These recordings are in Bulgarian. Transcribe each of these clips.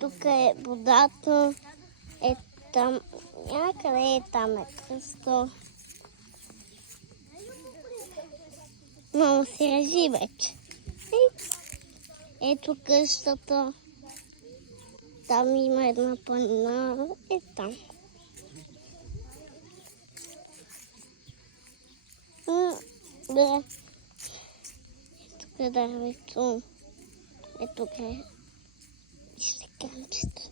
тук е водата. Там, някъде там е кръста. Мама си режи вече. Ето къщата. Там има една планина. Там. Да. Тук е дървето. Тук е стаканчето.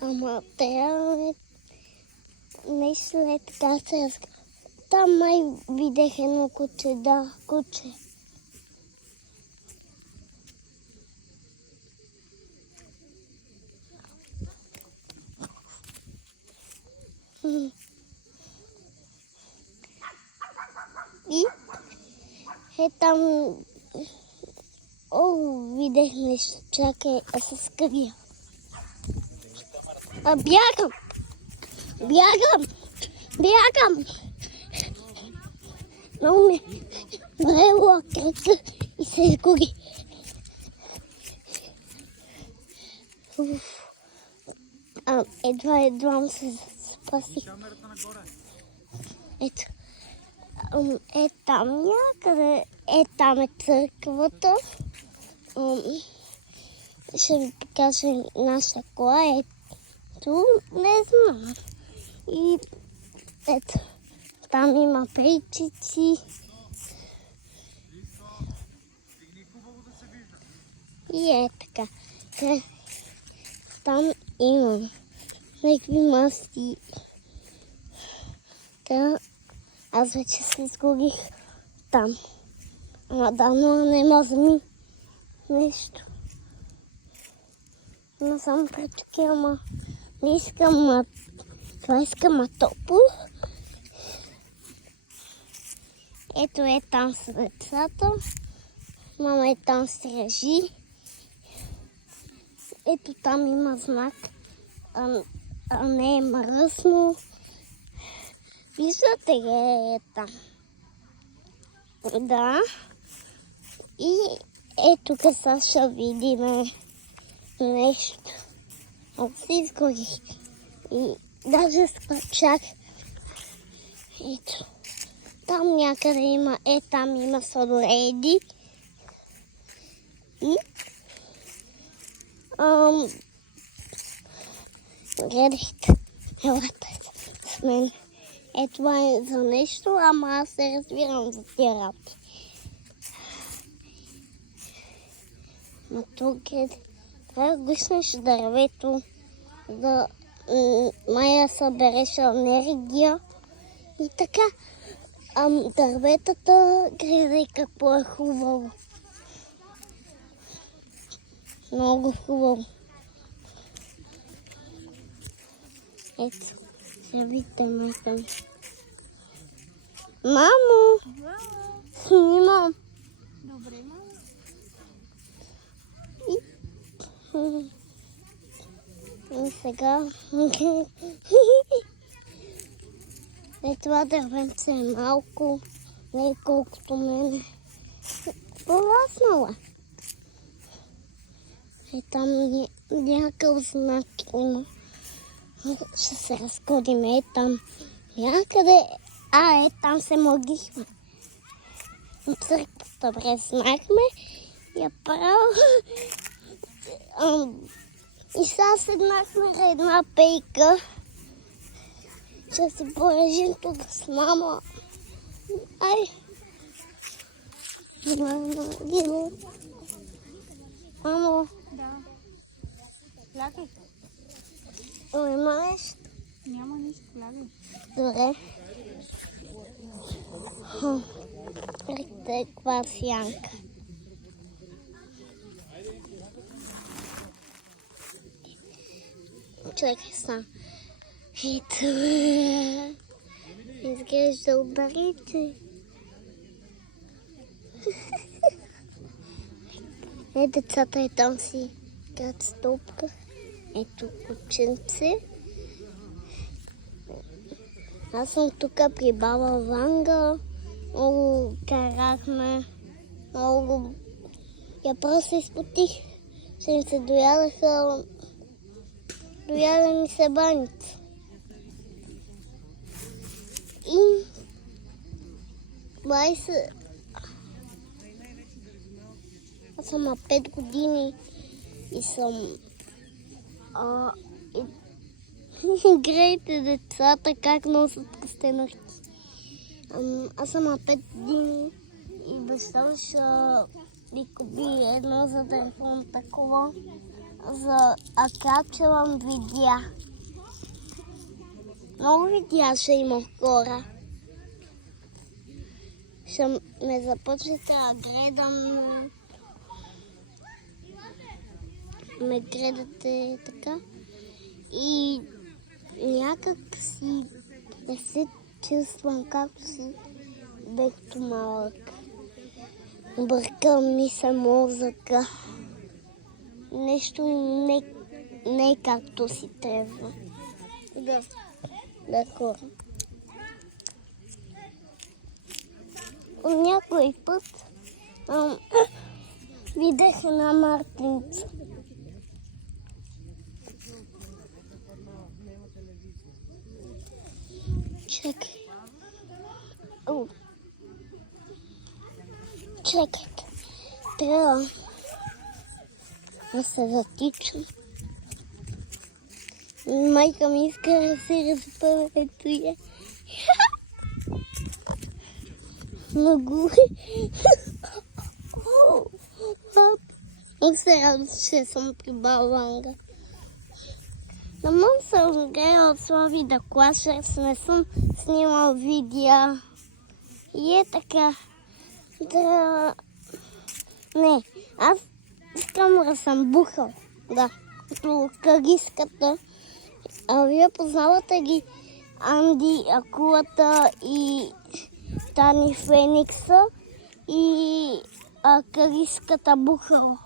Ама трябва нещо е така се разказва. Там май видях едно куче, да, куче. И там видях нещо, чакай, се скрия. Бягам! Много ме врело кръка и се изгуби. Едва се спасих. Ето. Там някъде. Там е църквата. Ще ви покажа нашата кола. Ето, не знам. И ето. Там има пейчици. И така. Там имам някакви масти. Аз вече се изгубих там. Но не може ми нещо. Има само пречки, ама не искам. Това искам топло. Ето там с децата. Мама там се режи. Ето там има знак. Не е мръсно. Виждате ли там? Да. И ето сега ще видим нещо. Аз се изгорих. И даже спачах. Ето. Там някъде има, там има сладоледи. И гледайте, елата с мен. Това е за нещо, ама аз се разбирам за тия работи. Но тук трябва да гуснеш дървето, да Майя събереш енергия и така. Дърветата, гледай какво е хубаво. Много хубаво. Ето, ще видите майка ми. Мамо! Снимам. Добре, мамо. И сега... Това дървенце е малко, не е колкото мене. Пораснала. Там някакъв знак има. Ще се разходим. Там някъде. Там се молихме. Църквата презнахме. Я право. И сега седнахме на една пейка. Ще се порежим тук с мама. Мамо. Да. Плакай. Има нещо? Няма нищо, плакай. Добре. Гледайте каква сянка. Чакай сам. Ето. Изглежда ударите. Децата там си играят с топка. Ето кученце. Аз съм тук при баба Ванга. Много карахме. Много Я просто изпотих. Ще ми се доядаха. Дояда ми се баница. И 20. Аз съм на 5 години и съм. Гледайте децата как носят костенурки. Аз съм на 5 години и баща ми купи едно за телефон такова. Качвам видеа. Много видеа ще има хора. Ще ме започнете да гледам. Ме гледате така. И някак си не се чувствам както си бях малък. Бърка ми се мозъка. Нещо не както си трябва. Да хора. Някой път видях една мартинца. Чакай. Чакайте. Трябва да се затичам. Майка ми иска да се разпъва. Ето я. Много. Много се радвам, че съм при баланга. Не мога съм гледала Слави да клаша, не съм снимал видео. И е така. Не, аз искам да съм бухал. Да, като кариската. Вие познавате ги Анди, акулата и Тани Феникса и кариската бухало.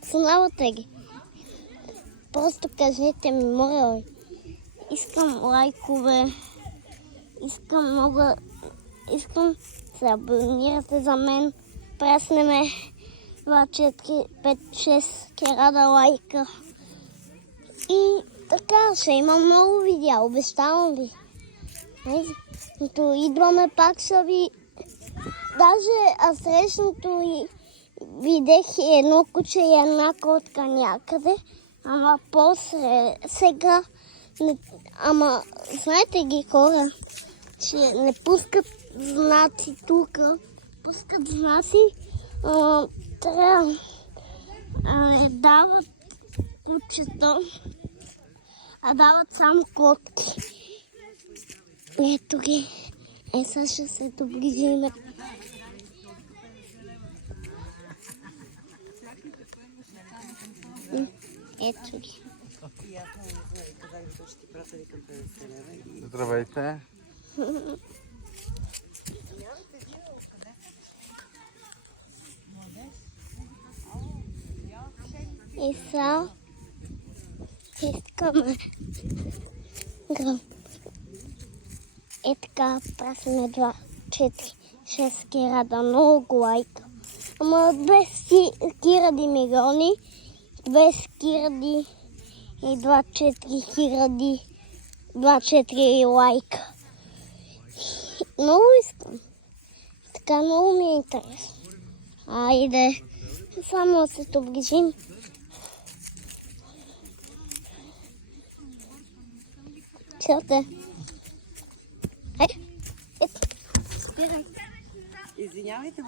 Познавате ги. Просто кажете ми, моля, искам лайкове, искам се абонирате за мен, преснеме 2, 4, 5, 6 1000 лайка. И така, ще има много видеа, обещавам ви. Като идваме пак ще ви. Даже срещното видях едно куче и една котка някъде. Ама после, сега, ама знаете ги хора, че не пускат знаци тук, пускат знаци, трябва не дават кучето, а дават само котки. Ето ги, сега ще се доближиме. Ето ги. Здравейте. И сега искаме е така прасне 2, 4, 6 1000 много лайка. Ама без 1000 милиони, без 1000 и 2-4 лайка. Много искам. Така много ми е интересно. Айде, само да се доближим. Чакайте. Извинявайте,